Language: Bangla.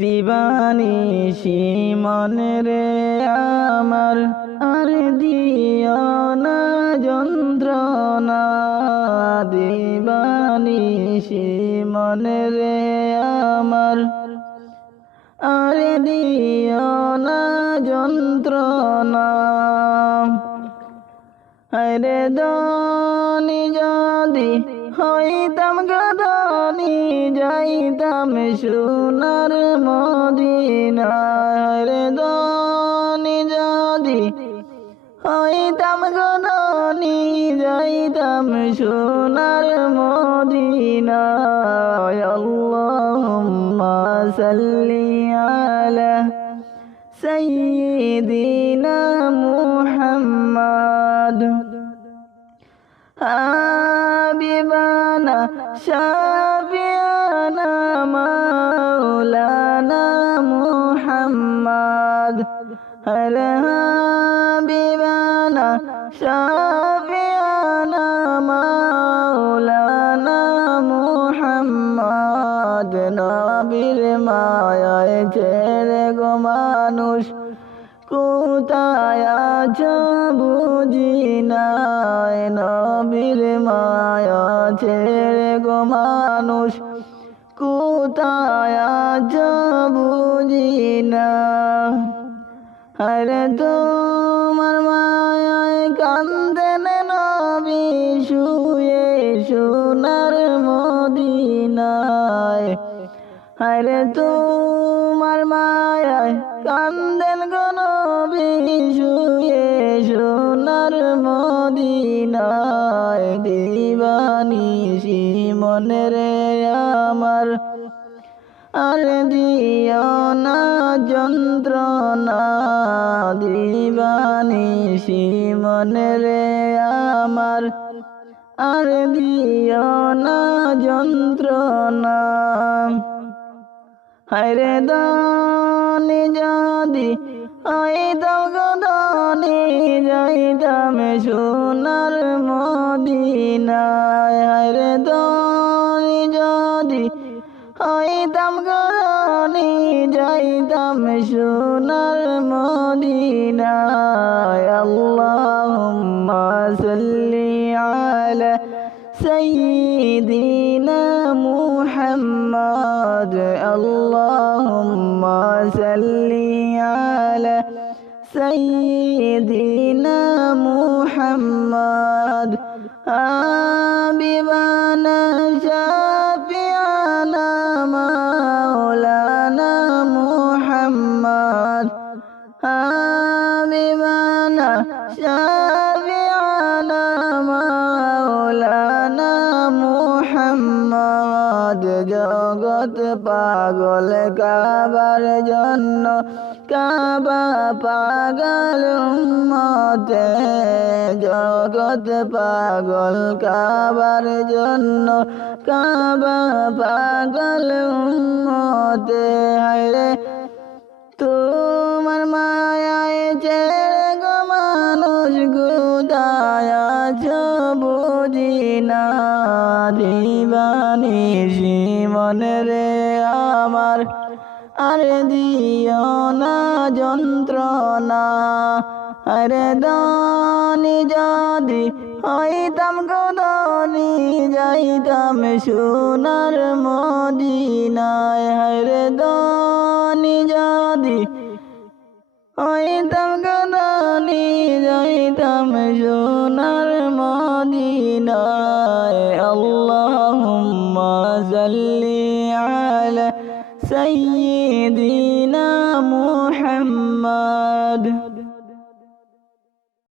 দিবানিশি মনে রে আমার আর দিও না যন্ত্রণা দিবানিশি মনে রে আমার আর দিও না যন্ত্রণা আরে ধনী যদি হইতাম গধনী যাইতাম সোনার মদিনায় রে ধনী যদি হইতাম গধনী যাইতাম সোনার মদিনায় আল্লাহুম্মা সাল্লি আলা সাইয়্যিদিনা মুহাম্মদ হাবিবানা শাফিয়ানা মাওলানা মুহাম্মদ হাবিবানা শাফিয়ানা মাওলানা মুহাম্মদ নবীর মায়ায় ছেড়ে গো মানুষ কোথায় আছো বুঝি নাই নবীর মায়া ছেড়ে গো মানুষ কোথায় আছো বুঝি না আরে তোমার মায়ায় কান্দেন নবী শুয়ে সোনার মদিনায় আরে তোমার মায়ায় কান্দেন গো নবী শুয়ে সোনার মদিনায় দিবানিশি মনে রে আমার আর দিও না যন্ত্রণা দিবানিশি মনে রে আমার আর দিও না যন্ত্রণা হায়রে ধনী যদি হইতাম গধনী যাইতাম সোনার মদিনায় হায়রে ধনী যদি হইতাম গধনী যাইতাম সোনার মদিনায় আল্লাহুম্মা সাল্লি আলা সাইয়্যিদিনা মুহাম্মদ আল্লাহুম্মা সাল্লি আলা সাইয়্যিদিনা মুহাম্মদ হাবিবানা শাফিয়ানা মাওলানা মুহাম্মদ হাবিবানা শাফিয়ানা মাওলানা মুহাম্মদ জগৎ পাগল কাবার জন্য কাবা পাগল উম্মতে জগৎ পাগল কাবার জন্য কাবা পাগল উম্মতে হায়রে তোমার মায়ায় ছেড়ে গো মানুষ কোথায় আছো বুঝি না দিবানিশি মনে রে আমার আর দিও না যন্ত্রণা আরে ধনী যদি হইতাম গধনী যাইতাম সোনার মদিনায় হায়রে ধনী যদি হইতাম গধনী যাইতাম সোনার মদিনায় আল্লাহুম্মা সাল্লি আলা সাইয়্যিদিনা মুহাম্মদ।